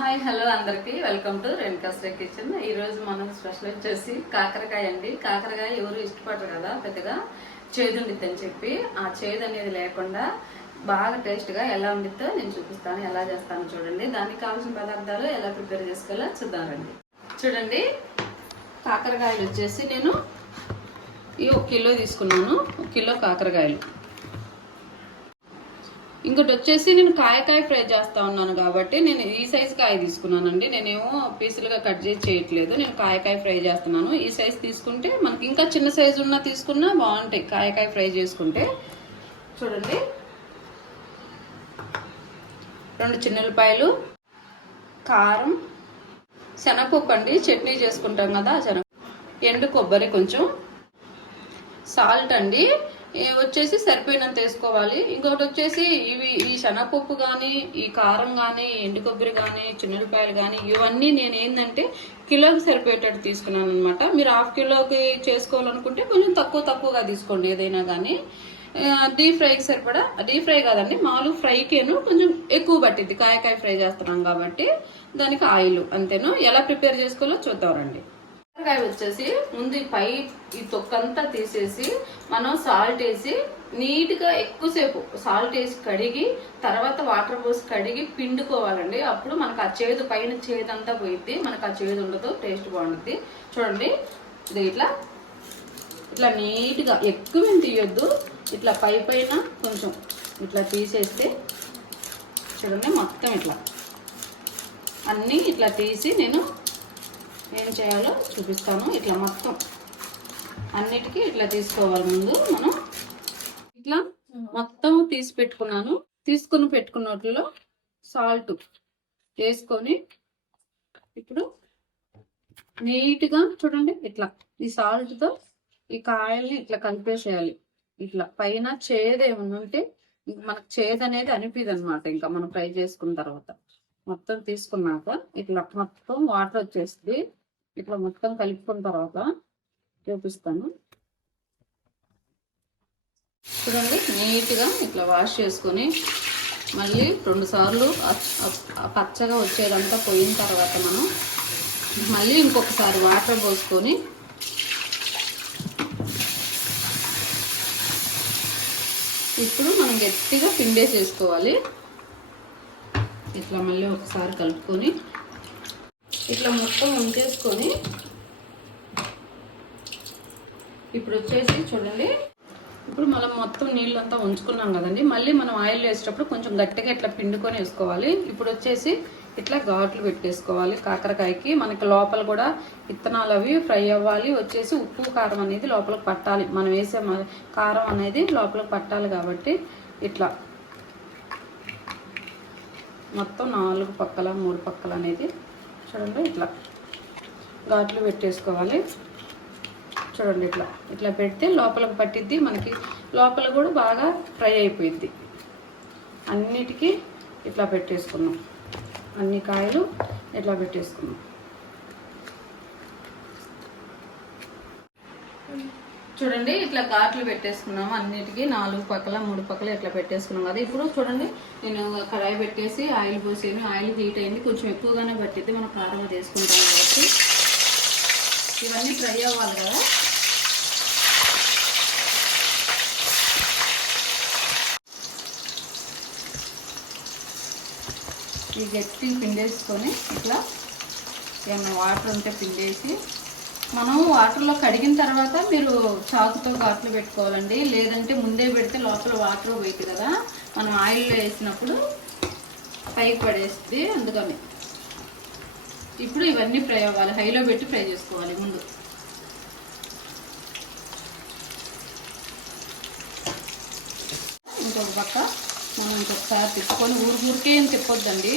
Hi hello అందరికి. Welcome to రెన్కాస్టర్ kitchen. ఈ రోజు మనం స్పెషల్ వచ్చేసి కాకరకాయ అండి. కాకరకాయ ఎవరు ఇష్టపడరు కదా పెద్దగా చేదు ఉండిద్దని అని చెప్పి. ఆ చేదు అనేది లేకుండా బాగా టేస్ట్గా ఎలా ఉండిద్దో నేను చూపిస్తాను ఎలా చేస్తాను చూడండి. దానికి కావాల్సిన పదార్థాలు ఎలా ప్రిపేర్ చేసుకోవాలో చూద్దామండి. చూడండి కాకరకాయలు వచ్చేసి నేను ఈ ఒక కిలో తీసుకున్నాను. ఒక కిలో కాకరకాయలు. ఇంకోటి వచ్చేసి నేను కాయకాయ ఫ్రై చేస్తా ఉన్నాను కాబట్టి నేను ఈ సైజ్ కాయ తీసుకున్నానండి. నేనేమో పీసులుగా కట్ చేసి చేయట్లేదు. నేను కాయకాయ ఫ్రై చేస్తున్నాను. ఈ సైజ్ తీసుకుంటే మనకి ఇంకా చిన్న సైజు ఉన్న తీసుకున్నా బాగుంటాయి కాయకాయ ఫ్రై చేసుకుంటే. చూడండి. రెండు చిన్నెల్లిపాయలు కారం. శనగపప్పు అండి. చట్నీ చేసుకుంటాం కదా శనగ ఎండు కొబ్బరి కొంచెం. సాల్ట్ అండి. వచ్చేసి సరిపోయినంత వేసుకోవాలి. ఇంకొకటి వచ్చేసి ఇవి ఈ శనగపప్పు కానీ ఈ కారం కానీ ఎండు కొబ్బరి కానీ చిన్నపాయలు కానీ ఇవన్నీ నేను ఏంటంటే కిలోకి సరిపోయేటట్టు తీసుకున్నాను అనమాట మీరు హాఫ్ కిలోకి చేసుకోవాలనుకుంటే కొంచెం తక్కువ తక్కువగా తీసుకోండి ఏదైనా కానీ డీప్ ఫ్రైకి సరిపడా డీప్ ఫ్రై కాదండి మామూలు ఫ్రైకేను కొంచెం ఎక్కువ పట్టింది కాయకాయ ఫ్రై చేస్తున్నాం కాబట్టి దానికి ఆయిల్ అంతేను. ఎలా ప్రిపేర్ చేసుకోవాలో చూద్దాం రండి. కాయ వచ్చేసి ముందు ఈ పై ఈ తొక్కంతా తీసేసి మనం సాల్ట్ వేసి నీట్గా ఎక్కువసేపు సాల్ట్ వేసి కడిగి తర్వాత వాటర్ పోసి కడిగి పిండుకోవాలండి. అప్పుడు మనకు ఆ చేదు పైన చేదు అంతా పోయిద్ది. మనకు ఆ చేదు ఉండదు టేస్ట్ బాగుంటుంది చూడండి ఇది ఇట్లా ఇట్లా నీట్గా ఎక్కువ తీయొద్దు. ఇట్లా పై పైన కొంచెం ఇట్లా తీసేస్తే చూడండి మొత్తం ఇట్లా. అన్నీ ఇట్లా తీసి నేను ఏం చేయాలో చూపిస్తాను. ఇట్లా మొత్తం అన్నిటికీ ఇట్లా తీసుకోవాలి ముందు మనం. ఇట్లా మొత్తం తీసి పెట్టుకున్నాను. తీసుకుని పెట్టుకున్నట్లో సాల్ట్ వేసుకొని ఇప్పుడు నీట్గా చూడండి ఇట్లా ఈ సాల్ట్తో ఈ కాయల్ని ఇట్లా కలిపేసేయాలి. ఇట్లా పైన చేదు ఏమన్నా ఉంటే మనకు చేదు అనేది అనిపిదు అనమాట ఇంకా మనం ఫ్రై చేసుకున్న తర్వాత మొత్తం తీసుకున్నాక ఇట్లా మొత్తం వాటర్ వచ్చేస్తుంది. ఇట్లా మొత్తం కలుపుకున్న తర్వాత చూపిస్తాను. చూడండి నీట్గా ఇట్లా వాష్ చేసుకొని మళ్ళీ రెండు సార్లు పచ్చగా వచ్చేదంతా పోయిన తర్వాత మనం మళ్ళీ ఇంకొకసారి వాటర్ పోసుకొని ఇప్పుడు మనం గట్టిగా పిండేసేసుకోవాలి. ఇట్లా మళ్ళీ ఒకసారి కలుపుకొని ఇట్లా మొత్తం వంకేసుకొని ఇప్పుడు వచ్చేసి చూడండి. ఇప్పుడు మనం మొత్తం నీళ్ళంతా ఉంచుకున్నాం కదండి. మళ్ళీ మనం ఆయిల్ వేసేటప్పుడు కొంచెం గట్టిగా ఇట్లా పిండుకొని వేసుకోవాలి. ఇప్పుడు వచ్చేసి ఇట్లా ఘాట్లు పెట్టేసుకోవాలి కాకరకాయకి. మనకి లోపల కూడా విత్తనాలు అవి ఫ్రై అవ్వాలి. వచ్చేసి ఉప్పు కారం అనేది లోపలికి పట్టాలి. మనం వేసే కారం అనేది లోపలికి పట్టాలి కాబట్టి ఇట్లా. మొత్తం నాలుగు పక్కల మూడు పక్కల అనేది చూడండి ఇట్లా ఘాట్లు పెట్టేసుకోవాలి. చూడండి ఇట్లా ఇట్లా పెడితే లోపలకు పట్టిద్ది మనకి లోపల కూడా బాగా ఫ్రై అయిపోయిద్ది. అన్నిటికీ ఇట్లా పెట్టేసుకున్నాం. అన్ని కాయలు ఇట్లా పెట్టేసుకున్నాం. చూడండి ఇట్లా ఘాట్లు పెట్టేసుకున్నాము. అన్నిటికీ నాలుగు పక్కల మూడు పక్కల ఇట్లా పెట్టేసుకున్నాం కదా. ఇప్పుడు చూడండి నేను కడాయి పెట్టేసి ఆయిల్ పోసాను. ఆయిల్ హీట్ అయింది. కొంచెం ఎక్కువగానే పట్టిద్ది. మనం కారం చేసుకుంటాం కాబట్టి. ఇవన్నీ ఫ్రై అవ్వాలి కదా. ఈ గట్టి పిండేసుకొని ఇట్లా ఏమైనా వాటర్ ఉంటే పిండేసి మనం వాటర్లో కడిగిన తర్వాత మీరు చాకుతో ఘాట్లు పెట్టుకోవాలండి. లేదంటే ముందే పెడితే లోపల వాటర్ పోయింది కదా. మనం ఆయిల్లో వేసినప్పుడు పైకి పడేస్తుంది అందుకని. ఇప్పుడు ఇవన్నీ ఫ్రై అవ్వాలి. హైలో పెట్టి ఫ్రై చేసుకోవాలి ముందు. ఇంకొక పక్క మనం ఇంకొకసారి తిప్పుకొని ఊరు ఊరికే ఏం తిప్పొద్దండి.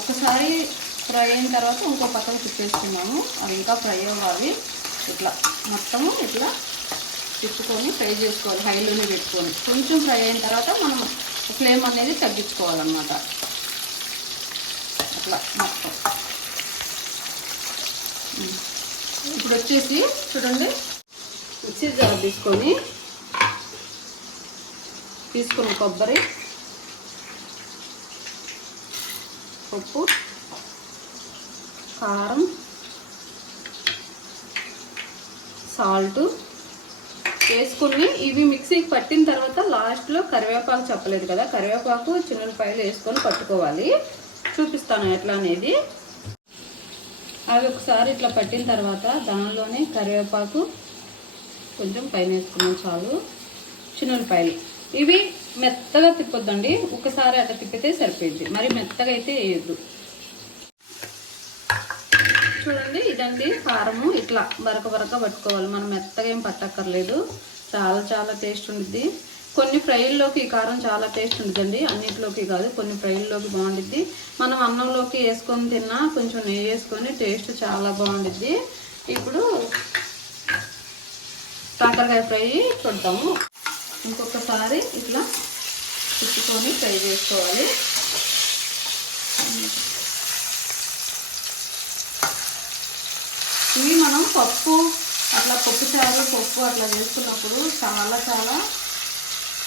ఒకసారి ఫ్రై అయిన తర్వాత ఇంకో పక్కన తిప్పేసుకున్నాము. అవి ఇంకా ఫ్రై అవ్వాలి. ఇట్లా మొత్తము ఇట్లా తిప్పుకొని ఫ్రై చేసుకోవాలి. హైలోనే పెట్టుకొని. కొంచెం ఫ్రై అయిన తర్వాత మనం ఫ్లేమ్ అనేది తగ్గించుకోవాలన్నమాట. అట్లా మొత్తం. ఇప్పుడు వచ్చేసి చూడండి. మిక్సీ జార్ తీసుకొని తీసుకున్న కొబ్బరి పప్పు కారం సాల్ట్ వేసుకుని ఇవి మిక్సీకి పట్టిన తర్వాత లాస్ట్లో కరివేపాకు చెప్పలేదు కదా. కరివేపాకు చిన్నపాయలు వేసుకొని పట్టుకోవాలి. చూపిస్తాను ఎట్లా అనేది. అవి ఒకసారి ఇట్లా పట్టిన తర్వాత దానిలోనే కరివేపాకు కొంచెం పైన వేసుకున్నాం చాలు. చిన్నపాయలు. ఇవి మెత్తగా తిప్పొద్దండి. ఒకసారి అట్లా తిప్పితే సరిపోయింది మరి మెత్తగా అయితే వేయద్దు. చూడండి ఇదండి కారము. ఇట్లా బరక బరక పట్టుకోవాలి. మనం మెత్తగా ఏం పట్టక్కర్లేదు. చాలా చాలా టేస్ట్ ఉంటుంది కొన్ని ఫ్రైల్లోకి ఈ కారం చాలా టేస్ట్ ఉంటుందండి అన్నిటిలోకి కాదు కొన్ని ఫ్రైల్లోకి బాగుంటుంది మనం అన్నంలోకి వేసుకొని తిన్నా కొంచెం నెయ్యి వేసుకొని టేస్ట్ చాలా బాగుంటుంది ఇప్పుడు కాకరకాయ ఫ్రై చూద్దాము. ఇంకొకసారి ఇట్లా తిప్పుకొని ఫ్రై చేసుకోవాలి. ఇవి మనం పప్పు అట్లా పప్పు చారు పప్పు అట్లా చేసుకున్నప్పుడు చాలా చాలా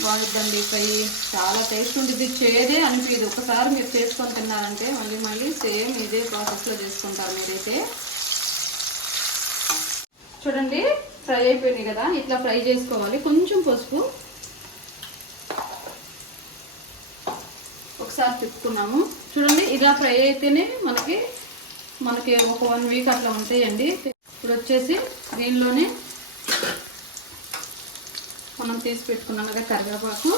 బాగుద్దండి ఫ్రై చాలా టేస్ట్ ఉంటుంది చేదే అనిపించదు ఒకసారి మీరు చేసుకొని తిన్నారంటే మళ్ళీ మళ్ళీ సేమ్ ఇదే ప్రాసెస్లో చేసుకుంటారు మీరైతే. చూడండి ఫ్రై అయిపోయినాయి కదా. ఇట్లా ఫ్రై చేసుకోవాలి. కొంచెం పసుపు. ఒకసారి తిప్పుకున్నాము. చూడండి ఇలా ఫ్రై అయితేనే మనకి మనకి ఒక వన్ వీక్ అట్లా ఉంటాయండి. ఇప్పుడు వచ్చేసి దీనిలోనే మనం తీసి పెట్టుకున్నాం కదా కరివేపాకు.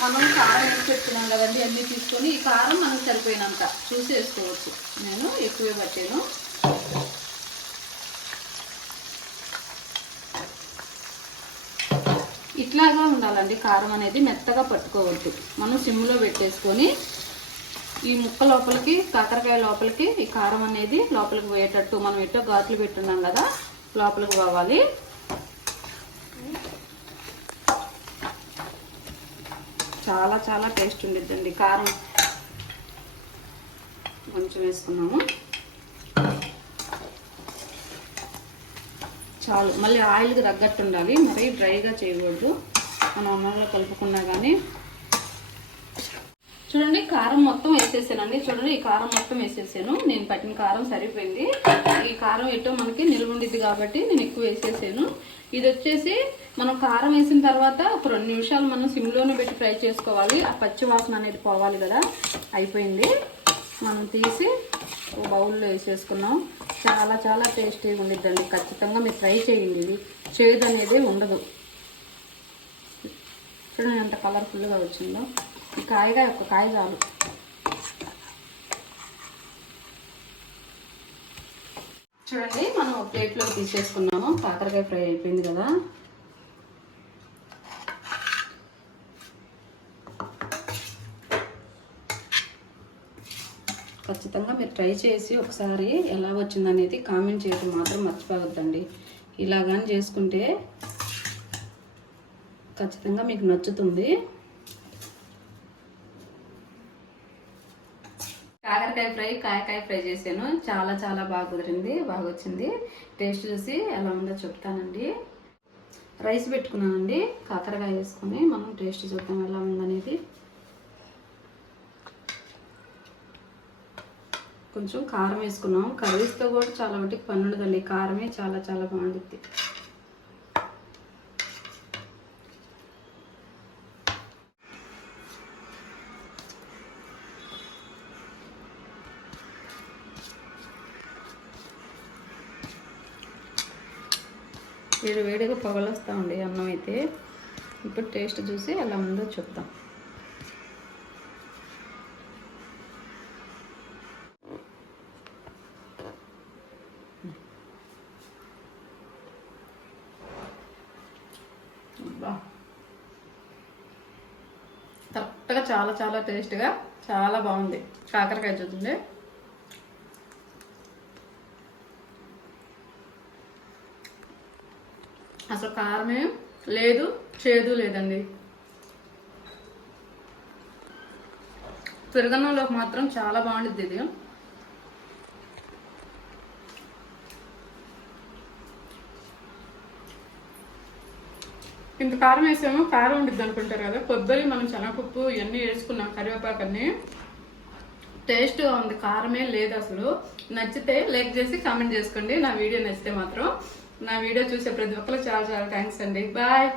మనం కారం వేసి పెట్టుకున్నాం కదండి అన్నీ తీసుకొని ఈ కారం మనకు సరిపోయినంత. చూసి వేసుకోవచ్చు నేను ఎక్కువే పట్టాను. ఇట్లాగా ఉండాలండి. కారం అనేది మెత్తగా పట్టుకోవద్దు. మనం సిమ్లో పెట్టేసుకొని ఈ ముక్క లోపలికి కాకరకాయ లోపలికి ఈ కారం అనేది లోపలికి పోయేటట్టు మనం ఎట్టో ఘాట్లు పెట్టున్నాం కదా లోపలికి పోవాలి. చాలా చాలా టేస్ట్ ఉండిద్దండి. కారం కొంచెం వేసుకున్నాము. చాలు. మళ్ళీ ఆయిల్కి తగ్గట్టు ఉండాలి. మరీ డ్రైగా చేయకూడదు. మనం అన్నంలో కలుపుకున్నా కానీ చూడండి కారం మొత్తం వేసేసానండి. చూడండి ఈ కారం మొత్తం వేసేసాను. నేను పట్టిన కారం సరిపోయింది. ఈ కారం ఎటో మనకి నిలువుండిద్ది కాబట్టి నేను ఎక్కువ వేసేసాను. ఇది వచ్చేసి మనం కారం వేసిన తర్వాత ఒక రెండు నిమిషాలు మనం సిమ్లోనే పెట్టి ఫ్రై చేసుకోవాలి. ఆ పచ్చి వాసన అనేది పోవాలి కదా. అయిపోయింది. మనం తీసి ఓ బౌల్లో వేసేసుకున్నాం. చాలా చాలా టేస్టీగా ఉండిద్దండి. ఖచ్చితంగా మీరు ట్రై చేయండి. ఇది చేదు అనేది ఉండదు. చూడండి ఎంత కలర్ఫుల్గా వచ్చిందో. ఈ కాయగా ఒక కాయ చాలు. చూడండి మనం ప్లేట్లో తీసేసుకున్నాము. కాకరకాయ ఫ్రై అయిపోయింది కదా. ఖచ్చితంగా మీరు ట్రై చేసి ఒకసారి ఎలా వచ్చిందనేది కామెంట్ చేయడం మాత్రం మర్చిపోవద్దండి. ఇలా చేసుకుంటే ఖచ్చితంగా మీకు నచ్చుతుంది. కాకరకాయ ఫ్రై కాయకాయ ఫ్రై చేశాను. చాలా చాలా బాగా కుదిరింది బాగా వచ్చింది. టేస్ట్ చూసి ఎలా ఉందో చెప్తానండి. రైస్ పెట్టుకున్నానండి. కాకరకాయ వేసుకొని మనం టేస్ట్ చూద్దాం ఎలా ఉందనేది. కొంచెం కారం వేసుకున్నాం. కర్రీస్తో కూడా చాలా వాటికి పని ఉండదండి. కారమే చాలా చాలా బాగుంటుంది వేడి వేడిగా పొగలొస్తూ ఉండే అన్నం అయితే. ఇప్పుడు టేస్ట్ చూసి ఎలా ఉందో చెప్తాం చాలా చాలా టేస్ట్గా చాలా బాగుంది. కాకరకాయ చూడండి. అసలు కారమే లేదు చేదు లేదండి. పెరుగన్నంలోకి మాత్రం చాలా బాగుంటుంది ఇది. ఇంత కారం వేసాము కారం ఉండిద్ది అనుకుంటారు కదా. కొబ్బరి మనం శనగపప్పు ఇవన్నీ వేసుకున్నాం కరివేపాకు అన్ని టేస్ట్గా ఉంది కారమే లేదు అసలు. నచ్చితే లైక్ చేసి కామెంట్ చేసుకోండి. నా వీడియో నచ్చితే మాత్రం. నా వీడియో చూసే ప్రతి ఒక్కరు చాలా చాలా థ్యాంక్స్ అండి. బాయ్.